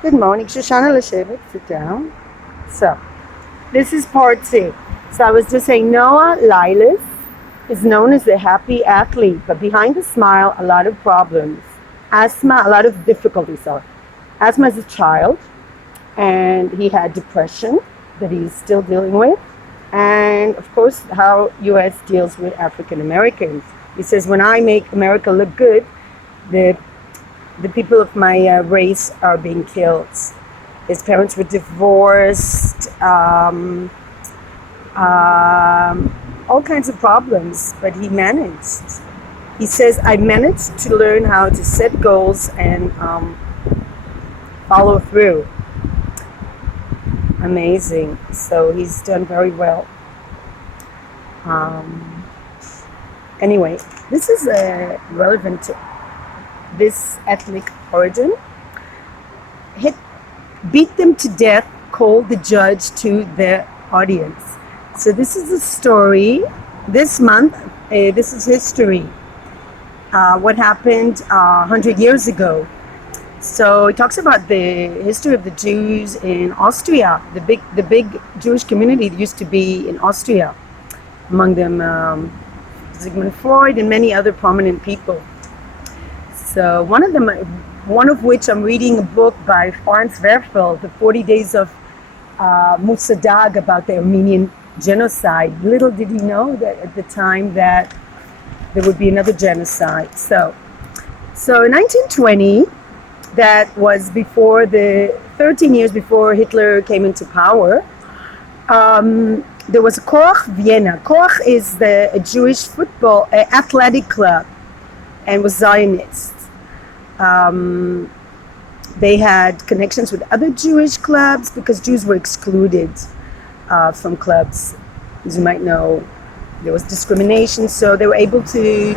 Good morning, Shoshana Leshevet. Sit down. So, this is part two. So, I was just saying Noah Lilas is known as a happy athlete, but behind the smile, a lot of problems. Asthma, a lot of difficulties. Sorry. Asthma as a child, and he had depression that he's still dealing with. And of course, how U.S. deals with African Americans. He says, when I make America look good, the the people of my race are being killed. His parents were divorced, all kinds of problems, but he managed. He says, I managed to learn how to set goals and follow through. Amazing. So he's done very well. Anyway, this is relevant to this ethnic origin. Beat them to death, called the judge to the audience. So this is a story. This month, this is history. What happened 100 years ago. So it talks about the history of the Jews in Austria, the big Jewish community that used to be in Austria, among them Sigmund Freud and many other prominent people. So one of which I'm reading a book by Franz Werfel, The 40 Days of Musadag, about the Armenian genocide. Little did he know that at the time that there would be another genocide. So in 1920, that was before 13 years before Hitler came into power, there was a Koch Vienna. Koch is a Jewish football athletic club and was Zionist. They had connections with other Jewish clubs because Jews were excluded from clubs. As you might know, there was discrimination, so they were able to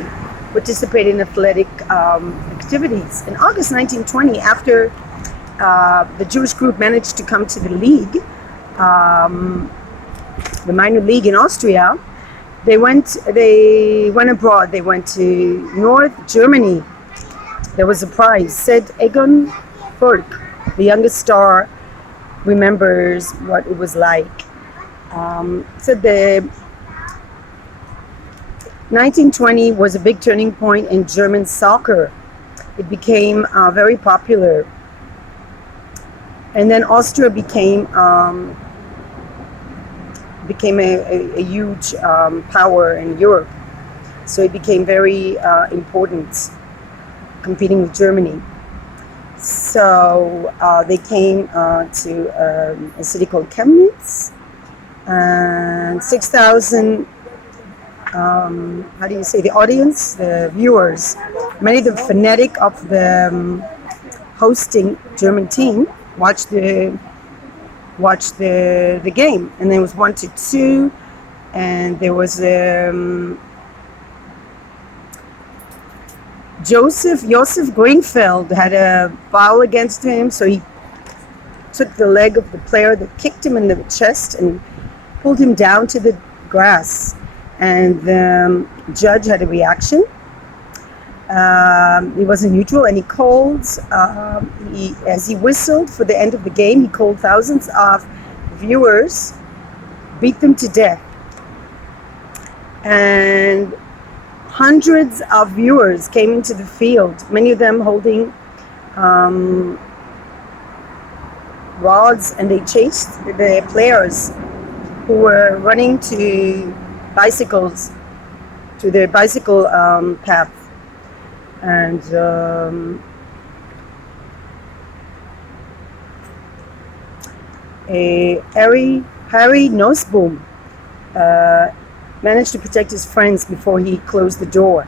participate in athletic activities. In August 1920, after the Jewish group managed to come to the league, the minor league in Austria, they went abroad. They went to North Germany. There was a prize. Said Egon Volk, the youngest star, remembers what it was like. Said the 1920 was a big turning point in German soccer. It became very popular. And then Austria became a huge power in Europe. So it became very important, competing with Germany. So they came to a city called Chemnitz, and 6,000, how do you say, the audience, the viewers, many of them fanatic of the hosting German team, watched the game. And there was 1-2, and there was Joseph Greenfeld had a foul against him, so he took the leg of the player that kicked him in the chest and pulled him down to the grass. And the judge had a reaction. He wasn't neutral, and he called, as he whistled for the end of the game, he called thousands of viewers, beat them to death. And hundreds of viewers came into the field, many of them holding rods, and they chased the players who were running to bicycles, to their bicycle path. And Harry Nosbaum managed to protect his friends before he closed the door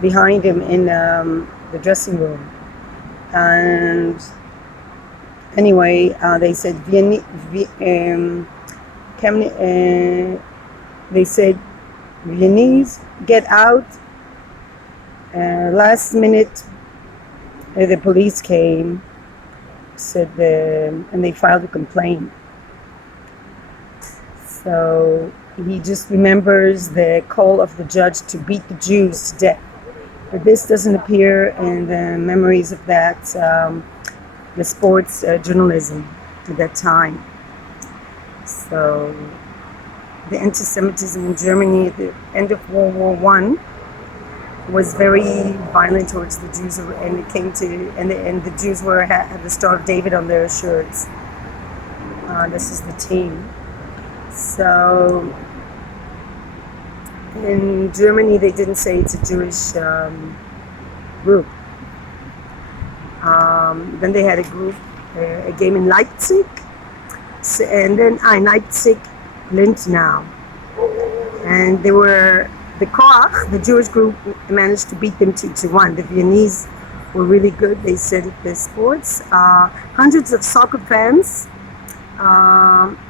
behind him in the dressing room. And anyway, they said they said, Viennese, get out. Last minute, the police came, and they filed a complaint. So he just remembers the call of the judge to beat the Jews to death. But this doesn't appear in the memories of that the sports journalism at that time. So the anti-Semitism in Germany at the end of World War One was very violent towards the Jews, and it came to and the Jews had the Star of David on their shirts. This is the team. So in Germany, they didn't say it's a Jewish group. Then they had a game in Leipzig, and then Leipzig, Lindenau, and they were the Koch, the Jewish group, managed to beat them 2-1. The Viennese were really good. They said at the sports. Hundreds of soccer fans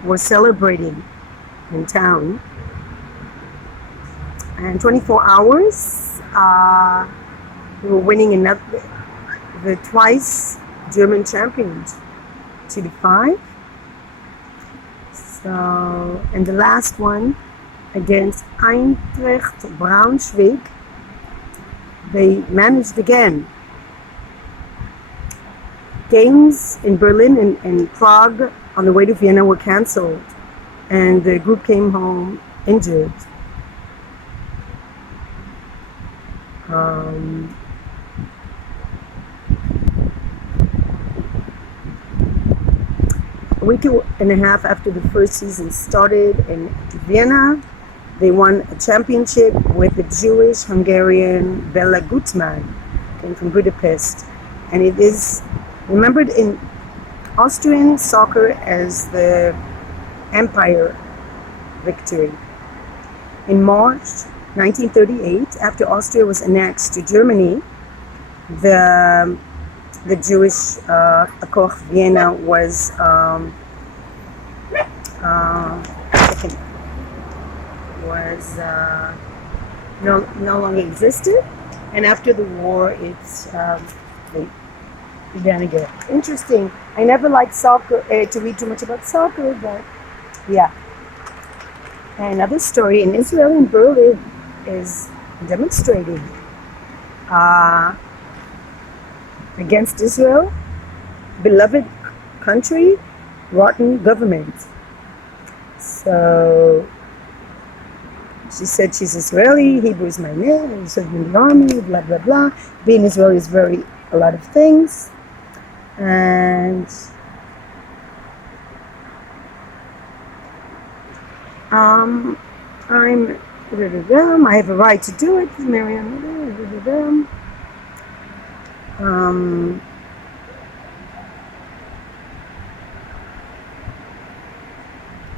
were celebrating in town, and 24 hours we were winning the twice German champions 2-5. So, and the last one against Eintracht Braunschweig, they managed again. Games in Berlin and Prague on the way to Vienna were cancelled, and the group came home injured. A week and a half after the first season started in Vienna, they won a championship with the Jewish Hungarian Bela Gutmann, came from Budapest, and it is remembered in Austrian soccer as the Empire victory. In March 1938, after Austria was annexed to Germany, the Jewish Koch Vienna was no longer existed, and after the war, they began again. Interesting. I never liked soccer to read too much about soccer, but yeah. Another story: in Israel, in Berlin, is demonstrating against Israel, beloved country, rotten government. So she said she's Israeli, Hebrew is my name, and served in the army, blah blah blah. Being Israeli is a lot of things, and I have a right to do it, Miriam.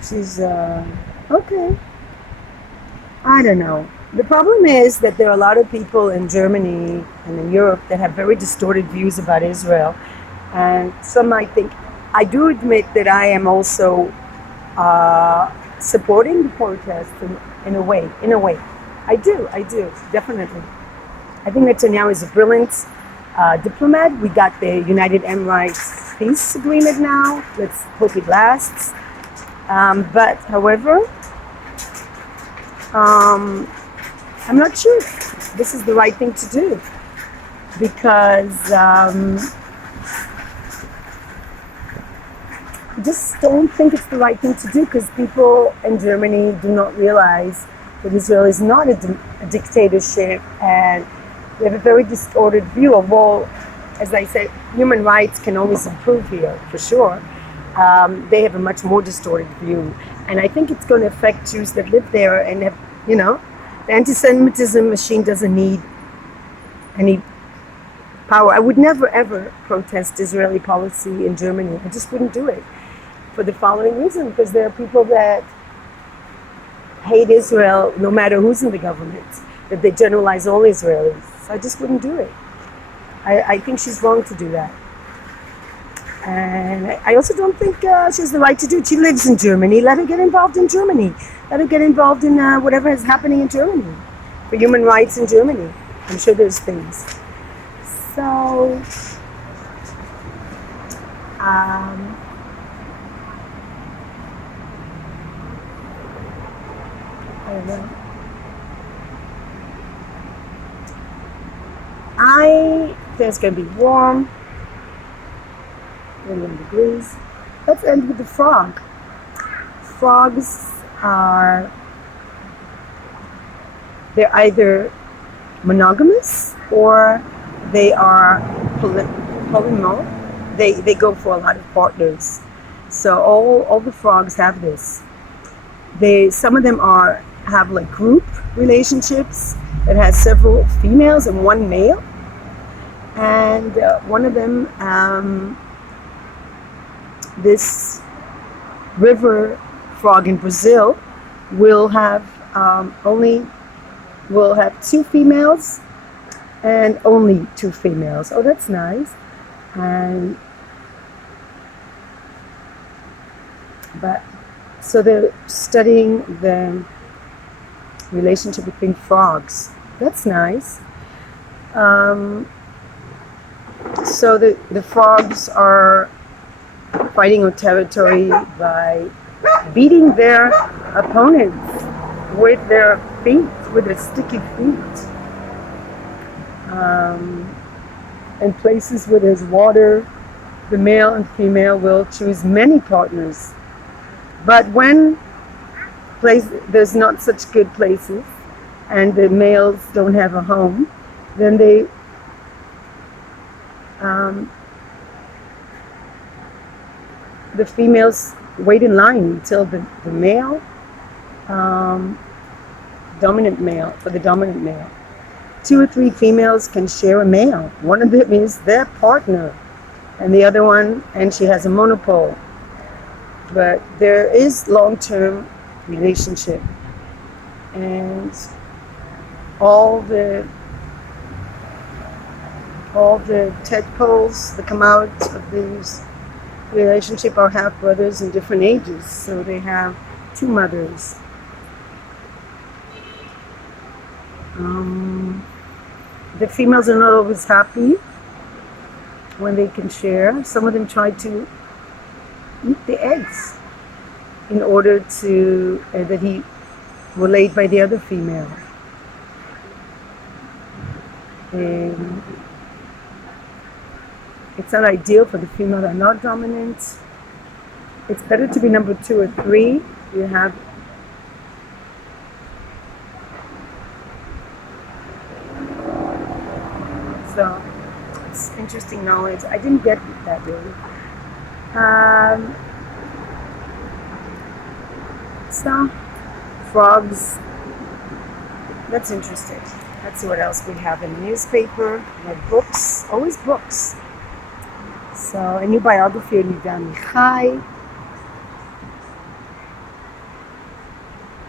She's okay. I don't know. The problem is that there are a lot of people in Germany and in Europe that have very distorted views about Israel, and some might think. I do admit that I am also supporting the protests in a way. I do, definitely. I think Netanyahu is a brilliant diplomat. We got the United Emirates peace agreement now. Let's hope it lasts. But, however, I'm not sure this is the right thing to do, because I just don't think it's the right thing to do, because people in Germany do not realize that Israel is not a dictatorship, and they have a very distorted view of all. As I said, human rights can always improve here, for sure. They have a much more distorted view, and I think it's going to affect Jews that live there and have, the anti-Semitism machine doesn't need any power. I would never ever protest Israeli policy in Germany. I just wouldn't do it, for the following reason: because there are people that hate Israel no matter who's in the government, that they generalize all Israelis. So I just wouldn't do it. I think she's wrong to do that. And I also don't think she has the right to do it. She lives in Germany. Let her get involved in Germany. Let her get involved in whatever is happening in Germany for human rights in Germany. I'm sure there's things. So, I don't know. I think it's going to be warm. 31 degrees. Let's end with the frog. Frogs are, they're either monogamous or they are polymorph. They go for a lot of partners. So all the frogs have this. Some of them have like group relationships that has several females and one male. And one of them, this river frog in Brazil, will have two females and only two females. Oh, that's nice. So they're studying the relationship between frogs. That's nice. So the frogs are fighting on territory by beating their opponents with their feet, with their sticky feet. In places where there's water, the male and female will choose many partners. But when there's not such good places and the males don't have a home, then the females wait in line until the male, dominant male, for the dominant male. 2 or 3 females can share a male. One of them is their partner, and the other one, and she has a monopole. But there is long-term relationship, and all the tadpoles that come out of these relationship are half brothers in different ages, so they have 2 mothers. The females are not always happy when they can share. Some of them try to eat the eggs in order to that he were laid by the other female. It's not ideal for the female that are not dominant. It's better to be number 2 or 3. You have so it's interesting knowledge. I didn't get that really. So frogs. That's interesting. Let's see what else we have in the newspaper. More books. Always books. So a new biography of Nida Michai.